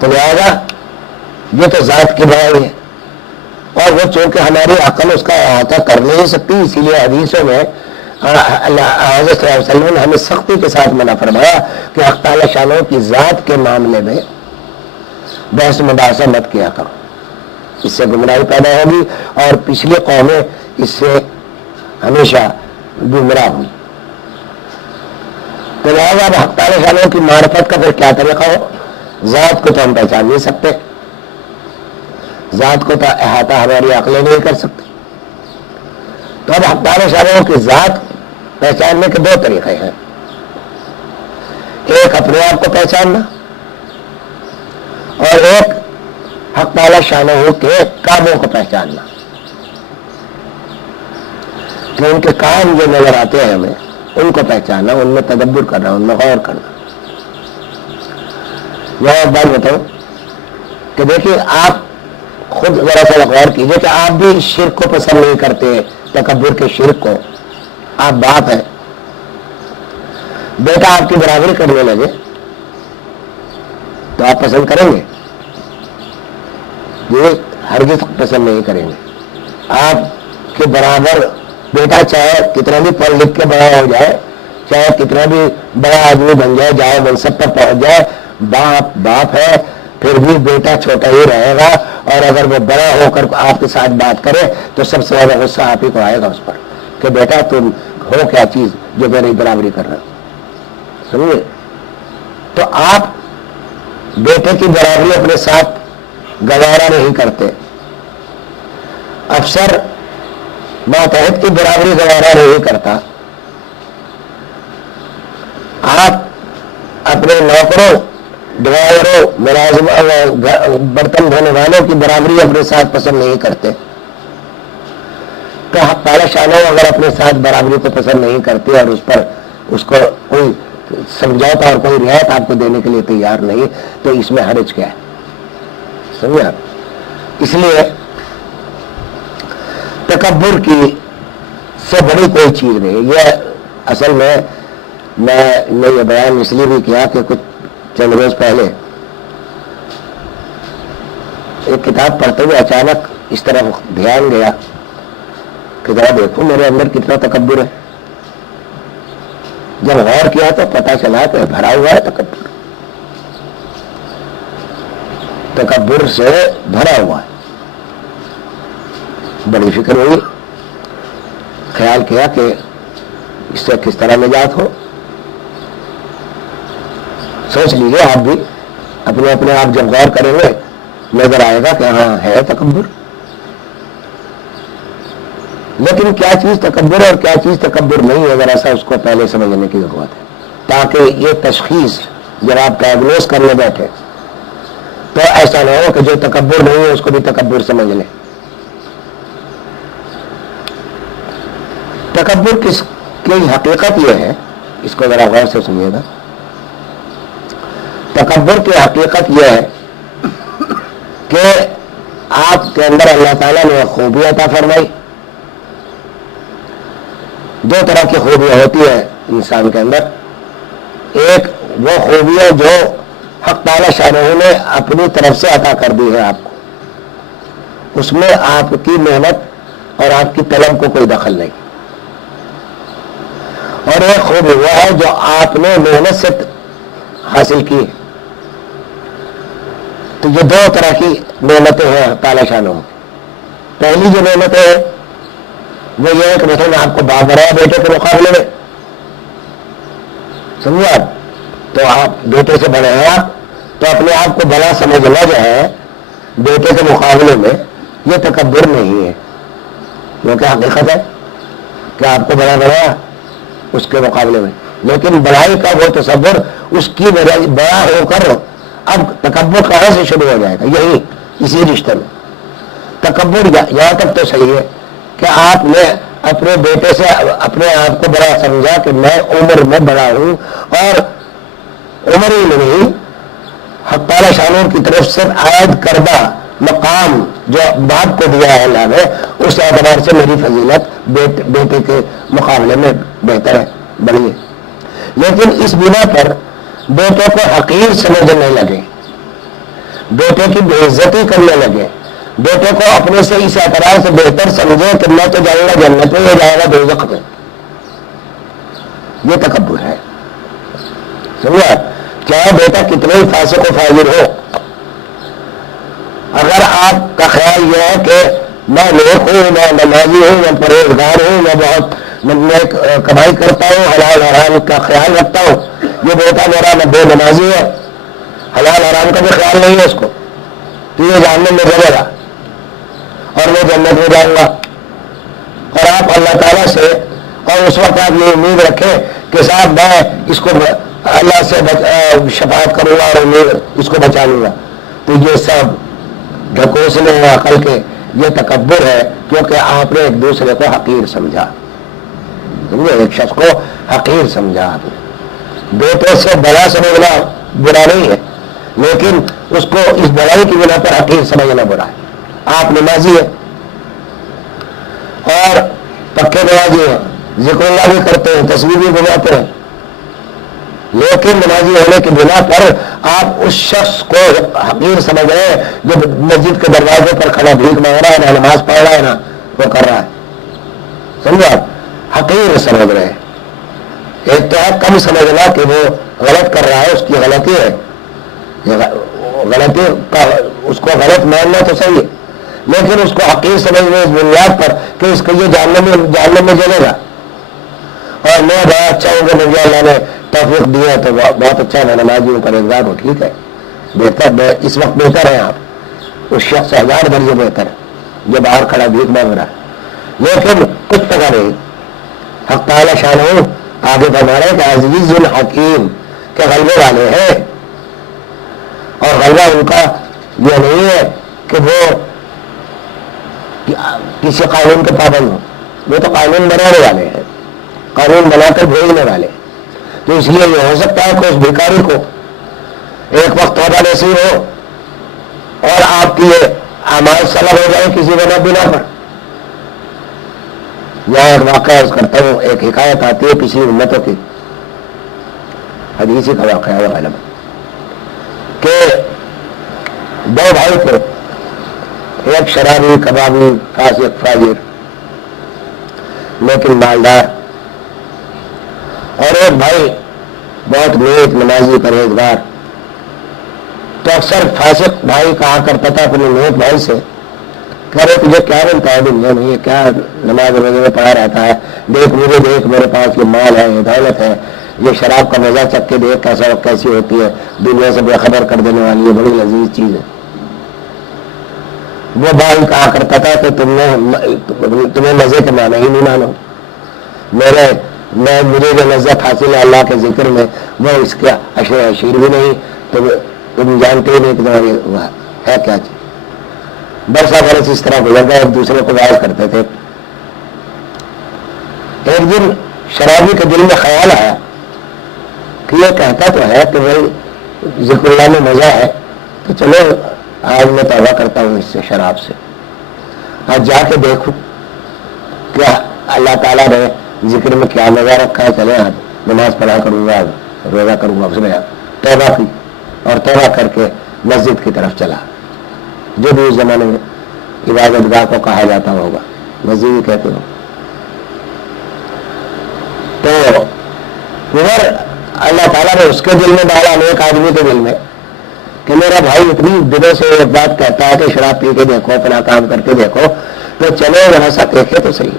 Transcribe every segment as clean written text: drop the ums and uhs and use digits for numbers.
تو لہٰذا یہ تو ذات کی بڑائی ہے، اور وہ چونکہ ہماری عقل اس کا احاطہ کر نہیں سکتی، اسی لیے حدیثوں میں حضرت صلی اللہ علیہ وسلم نے ہمیں سختی کے ساتھ منع فرمایا کہ حق تعالی شانہ کی ذات کے معاملے میں بحث مباحثہ مت کیا کرو، اس سے گمراہی پیدا ہوگی اور پچھلی قومیں اس سے ہمیشہ گمراہ ہوئی۔ تو لہٰذا حق تعالی شانہ کی معرفت کا پھر کیا طریقہ ہو؟ ذات کو تو ہم پہچان نہیں سکتے، ذات کو تو احاطہ ہماری عقلیں نہیں کر سکتی، تو اب حق تعالی شانہ کی ذات پہچاننے کے دو طریقے ہیں، ایک اپنے آپ کو پہچاننا اور ایک حق تعالی شانہ کے کاموں کو پہچاننا، کہ ان کے کام جو نظر آتے ہیں ہمیں ان کو پہچاننا، ان میں تدبر کرنا، ان میں غور کرنا۔ یہ ایک بات بتاؤں کہ دیکھیے آپ خود ذرا سا غور کیجئے کہ آپ بھی شرک کو پسند نہیں کرتے، تکبر کے شرک کو۔ آپ باپ ہیں، بیٹا آپ کی برابری کرنے لگے تو آپ پسند کریں گے؟ یہ ہرگز پسند نہیں کریں گے۔ آپ کے برابر بیٹا چاہے کتنا بھی پڑھ لکھ کے بڑا ہو جائے، چاہے کتنا بھی بڑا آدمی بن جائے، جائے منصب پر پہنچ جائے، باپ باپ ہے، پھر بھی بیٹا چھوٹا ہی رہے گا، اور اگر وہ بڑا ہو کر آپ کے ساتھ بات کرے تو سب سے زیادہ غصہ آپ ہی کو آئے گا اس پر کہ بیٹا تم ہو کیا چیز جو میری برابری کر رہا ہوں، سمجھے؟ تو آپ بیٹے کی برابری اپنے ساتھ گوارا نہیں کرتے، افسر ماتحت کی برابری گوارا نہیں کرتا، آپ اپنے نوکروں، ڈرائیوروں، ملازموں، برتن دھونے والوں کی برابری اپنے ساتھ پسند نہیں کرتے، تو حق تعالی شانہ اگر اپنے ساتھ برابری کو پسند نہیں کرتے اور اس کو کوئی سمجھوتا اور کوئی رعایت آپ کو دینے کے لیے تیار نہیں، تو اس میں حرج کیا ہے؟ سمجھے آپ؟ اس لیے تکبر کی سے بڑی کوئی چیز نہیں۔ یہ اصل میں نے یہ بیان اس لیے بھی کیا کہ کچھ چند روز پہلے ایک کتاب پڑھتے ہوئے اچانک اس طرح دھیان گیا کہ ذرا دیکھو میرے اندر کتنا تکبر ہے۔ جب غور کیا تو پتہ چلا کہ بھرا ہوا ہے تکبر، تکبر سے بھرا ہوا ہے۔ بڑی فکر ہوئی، خیال کیا کہ اس سے کس طرح نجات ہو۔ سوچ لیجیے آپ بھی، اپنے آپ جب غور کریں گے نظر آئے گا کہ ہاں ہے تکبر، لیکن کیا چیز تکبر اور کیا چیز تکبر نہیں ہے ذرا سا اس کو پہلے سمجھنے کی ضرورت ہے، تاکہ یہ تشخیص جب آپ ڈائگنوز کرنے بیٹھے تو ایسا نہ ہو کہ جو تکبر نہیں ہے اس کو بھی تکبر سمجھ لیں۔ تکبر کی حقیقت یہ ہے، اس کو ذرا غور سے سنیے گا، تکبر کی حقیقت یہ ہے کہ آپ کے اندر اللہ تعالیٰ نے خوبی عطا فرمائی۔ دو طرح کی خوبیاں ہوتی ہیں انسان کے اندر، ایک وہ خوبیاں جو حق تعالی شانہ نے اپنی طرف سے عطا کر دی ہے آپ کو، اس میں آپ کی محنت اور آپ کی طلب کو کوئی دخل نہیں، اور ایک خوبی وہ ہے جو آپ نے محنت سے حاصل کی۔ تو یہ دو طرح کی نعمتیں ہیں تعالی شانہ۔ پہلی جو نعمتیں ہیں وہ یہ ہے کہ مثلا آپ کو باپ بنایا بیٹے کے مقابلے میں، سمجھے آپ؟ تو آپ بیٹے سے بڑے ہیں، آپ تو اپنے آپ کو بڑا سمجھنا جو ہے بیٹے کے مقابلے میں، یہ تکبر نہیں ہے، کیونکہ حقیقت ہے کہ آپ کو بڑا بنایا اس کے مقابلے میں، لیکن بڑائی کا وہ تصور اس کی بڑا ہو کر اب تکبر کہاں سے شروع ہو جائے گا؟ یہی اسی رشتے میں تکبر یہاں تک تو صحیح ہے کہ آپ نے اپنے بیٹے سے اپنے آپ کو بڑا سمجھا کہ میں عمر میں بڑا ہوں، اور عمر ہی نہیں، حق تعالی شانہ کی طرف سے عائد کردہ مقام جو باپ کو دیا ہے اللہ نے، اس اعتبار سے میری فضیلت بیٹے کے مقابلے میں بہتر ہے، بڑی ہے۔ لیکن اس بنا پر بیٹے کو حقیر سمجھنے لگے بیٹے کی بے عزتی کرنے لگے، بیٹے کو اپنے سے اس اعتراض سے بہتر سمجھے کہ میں تو جاؤں گا جنت میں، یہ جائے گا دوزخ میں، یہ تکبر ہے. سمجھا؟ چاہے بیٹا کتنے ہی فاسق و فاجر ہو، اگر آپ کا خیال یہ ہے کہ میں نیک ہوں، میں نمازی ہوں، میں پرہیزگار ہوں، میں بہت میں کمائی کرتا ہوں، حلال حرام کا خیال رکھتا ہوں، یہ بیٹا میرا بے نمازی ہے، حلال حرام کا بھی خیال نہیں ہے اس کو، تو یہ جہنم میں جلے گا اور میں جنت میں جاؤں گا. اور آپ اللہ تعالیٰ سے اور اس وقت آپ یہ امید رکھیں کہ صاحب میں اس کو اللہ سے شفاعت کروں گا اور اس کو بچا لوں گا، تو یہ سب ڈھکوسلے ہیں عقل کے، یہ تکبر ہے، کیونکہ آپ نے ایک دوسرے کو حقیر سمجھا. سمجھے؟ ایک شخص کو حقیر سمجھا آپ نے. بیٹے سے بڑا سمجھنا برا نہیں ہے، لیکن اس کو اس بڑائی کی بنا پر حقیر سمجھنا برا ہے. آپ نمازی ہیں اور پکے نمازی ہیں، ذکر اللہ بھی کرتے ہیں، تسبیح بھی بجاتے ہیں، لیکن نمازی ہونے کی بنا پر آپ اس شخص کو حقیر سمجھ رہے ہیں جو مسجد کے دروازے پر کھڑا بھیک مانگ رہا ہے، نہ نماز پڑھ رہا ہے، نہ وہ کر رہا ہے. سمجھا؟ حقیر سمجھ رہے ہیں. ایک تو ہے کم سمجھنا کہ وہ غلط کر رہا ہے، اس کی غلطی ہے، غلطی کا اس کو غلط ماننا تو صحیح ہے، لیکن اس کو حقیر سمجھنے اس بنیاد پر کہ اس کو یہ جاننے میں جلے گا. اور میں بڑا اچھا ہوں کہ مجھے اللہ نے توفیق دیا تو بہت اچھا، میں نمازی ہوں، پرہیزگار ہوں، ٹھیک ہے، بہتر، اس وقت بہتر ہیں آپ، اس شخص سے 1000 درجے بہتر ہے جو باہر کھڑا بھیک مانگ رہا ہے. لیکن کچھ پتہ نہیں. حق تعالی شانہ آگے فرما رہے کہ عزیز الحکیم، کہ غلبے والے ہیں، اور غلبہ ان کا یہ نہیں ہے کہ وہ کسی قانون کے پابند ہوں، وہ تو قانون بنانے والے ہیں، قانون بنا کر بھیجنے والے. تو اس لیے یہ ہو سکتا ہے کہ اس بھکاری کو ایک وقت توبہ نصیب ہو اور آپ کی اعمال سلب ہو جائے کسی وجہ بنا پر. یہاں ایک واقعہ عرض کرتا ہوں، ایک حکایت آتی ہے پچھلی امتوں کی، حدیثی کا واقعہ ہے غالب، کہ 2 بھائی تھے، ایک شرابی کبابی فاسق فاجر لیکن مالدار، اور ایک بھائی بہت نیک نمازی پرہیزگار. تو اکثر فاسق بھائی کہا کرتا تھا اپنے نیک بھائی سے، کہہ رہے تجھے کیا ملتا ہے دنیا میں، یہ کیا نماز روزے میں پڑا رہتا ہے، دیکھ مجھے، دیکھ میرے پاس یہ مال ہے، یہ دولت ہے، یہ شراب کا مزہ چکھ کے دیکھ کیسی ہوتی ہے، دنیا سے بے خبر کر دینے والی ہے، بڑی لذیذ چیز ہے. وہ بھائی کہا کرتا تھا کہ تمہیں مزے کے معنی ہی نہیں مانو، مجھے جو لذت حاصل ہے اللہ کے ذکر میں وہ اس کے اشیر بھی نہیں، تم جانتے ہی نہیں کہ تمہاری ہے کیا چیز. برسا برس اس طرح گزر گیا، ایک دوسرے کو واضح کرتے تھے. ایک دن شرابی کے دل میں خیال آیا کہ یہ کہتا تو ہے کہ بھائی ذکر اللہ میں مزہ ہے، تو چلو آج میں توبہ کرتا ہوں اس سے، شراب سے، آج جا کے دیکھوں کیا اللہ تعالیٰ نے ذکر میں کیا مزہ رکھا ہے. چلے آج نماز پڑھا کروں گا، روزہ کروں گا. اس نے توبہ کی اور توبہ کر کے مسجد کی طرف چلا، جو بھی اس زمانے میں عبادت گاہ کو کہا جاتا ہوگا، مسجد ہی کہتے ہو. تو پھر اللہ تعالیٰ نے اس کے دل میں ڈالا، ایک آدمی کے دل میں، کہ میرا بھائی اتنی دنوں سے ایک بات کہتا ہے کہ شراب پی کے دیکھو، اپنا کام کر کے دیکھو، تو چلو ذرا سا دیکھے تو صحیح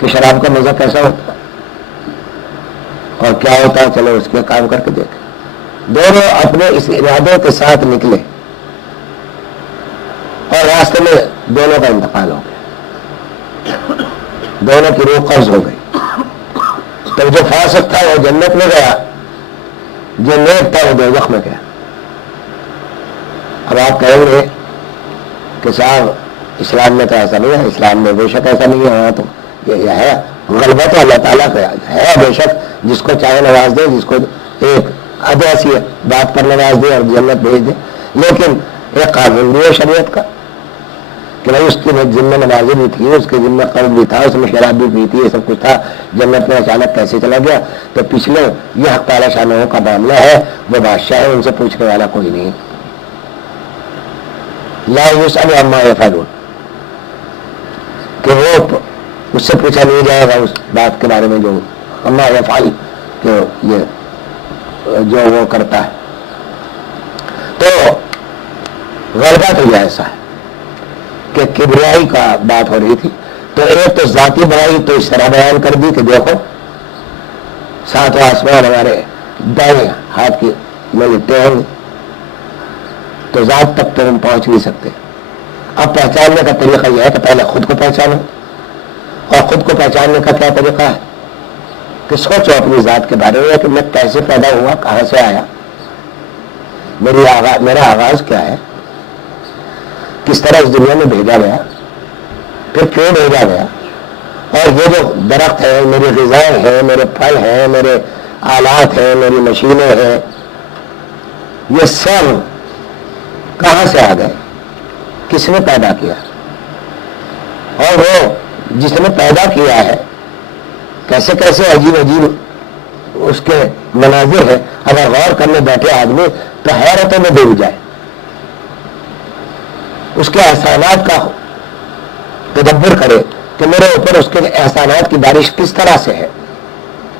کہ شراب کا مزہ کیسا ہوتا ہے اور کیا ہوتا ہے، چلو اس کے کام کر کے دیکھے. دونوں اپنے اس ارادوں کے ساتھ نکلے اور راستے میں دونوں کا انتقال ہو گیا، دونوں کی روح قبض ہو گئی. تو جو فاسق تھا وہ جنت میں گیا، جو نیک تھا وہ دوزخ میں گیا. اب آپ کہیں گے کہ صاحب اسلام میں تو ایسا نہیں ہے، اسلام میں بے شک ایسا نہیں ہے، وہاں تو یہ ہے غلبہ تو اللہ تعالیٰ کا ہے، بے شک جس کو چاہے نواز دے، جس کو ایک ایسی بات پر نواز دے اور جنت بھیج دے. لیکن ایک قانون بھی ہے شریعت کا کہ بھائی اس کی ذمہ نمازی بھی تھی، اس کے ذمہ قرض بھی تھا، اس میں شراب بھی پی تھی، یہ سب کچھ تھا، جنت میں اچانک کیسے چلا گیا. تو پچھلے یہ حق تعالی شانہ کا معاملہ ہے، وہ بادشاہ ہے، ان سے پوچھنے والا کوئی نہیں. لا یسأل عما یفعلون، کہ وہ اس سے پوچھا نہیں جائے گا اس بات کے بارے میں جو عما یفعل، کہ یہ جو وہ کرتا ہے. تو غلبہ تو یہ ایسا ہے کہ کبریائی کا بات ہو رہی تھی، تو ایک تو ذاتی بڑائی تو اس طرح بیان کر دی کہ دیکھو ساتوں آسمان ہمارے دائیں ہاتھ کی میں لٹے ہوں گے، تو ذات تک تو ہم پہنچ نہیں سکتے. اب پہچاننے کا طریقہ یہ ہے کہ پہلے خود کو پہچانو، اور خود کو پہچاننے کا کیا طریقہ ہے کہ سوچو اپنی ذات کے بارے میں کہ میں کیسے پیدا ہوا، کہاں سے آیا، میرا آغاز کیا ہے، کس طرح اس دنیا میں بھیجا گیا، پھر کیوں بھیجا گیا، اور یہ جو درخت ہے، میری غذائیں ہیں، میرے پھل ہیں، میرے آلات ہیں، میری مشینیں ہیں، یہ سب کہاں سے آ گئے، کس نے پیدا کیا، اور وہ جس نے پیدا کیا ہے کیسے کیسے عجیب عجیب اس کے مناظر ہے. اگر غور کرنے بیٹھے آدمی تو حیرتوں میں ڈوب جائے. اس کے احسانات کا تدبر کرے کہ میرے اوپر اس کے احسانات کی بارش کس طرح سے ہے.